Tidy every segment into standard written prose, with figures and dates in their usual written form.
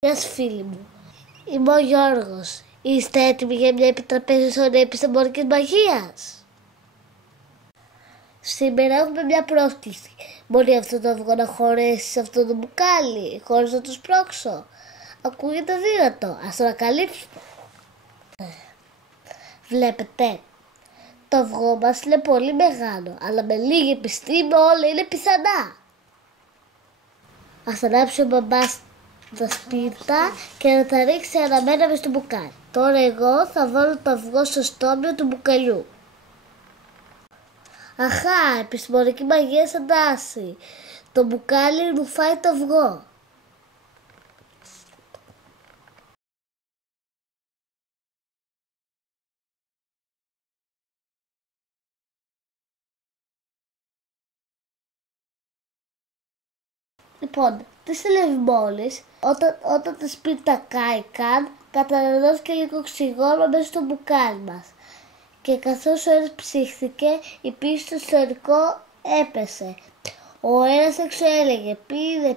Γεια σας φίλοι μου, είμαι ο Γιώργος. Είστε έτοιμοι για μια επιτραπέζια σωρία επιστημονικής μαγείας? Σήμερα έχουμε μια πρόσκληση. Μπορεί αυτό το αυγό να χωρέσει σε αυτό το μπουκάλι χωρίς να το σπρώξω? Ακούγεται δύνατο, ας το ανακαλύψουμε. Βλέπετε, το αυγό μας είναι πολύ μεγάλο, αλλά με λίγη επιστήμη όλα είναι πιθανά. Ας ανάψει ο μπαμπάς τα σπίρτα και να τα ρίξει αναμένα μες στο μπουκάλι. Τώρα εγώ θα βάλω το αυγό στο στόμιο του μπουκαλιού. Αχά, επιστημονική μαγεία σαν τάση. Το μπουκάλι ρουφάει το αυγό. Λοιπόν, τι συνέβη μόλις? Όταν τα σπίρτα κάηκαν, καταναλώθηκε λίγο οξυγόνο μέσα στο μπουκάλι μας. Και καθώς ο αέρας ψήχθηκε, η πίεση στο ιστορικό έπεσε. Ο αέρας έξω έλεγε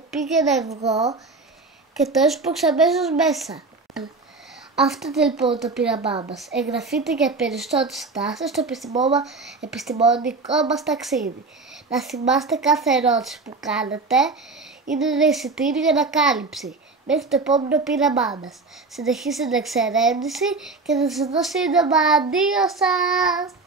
πήγαινε αυγό και το έσπρωξε αμέσως μέσα. Αυτό είναι λοιπόν το πείραμά μας. Εγγραφείτε για περισσότερες στάσεις στο επιστημονικό μας ταξίδι. Να θυμάστε κάθε ερώτηση που κάνετε είναι ένα εισιτήριο για ανακάλυψη. Μέχρι το επόμενο πείραμά μας. Συνεχίστε την εξερεύνηση και θα σας δω σύντομα. Αντίο σας!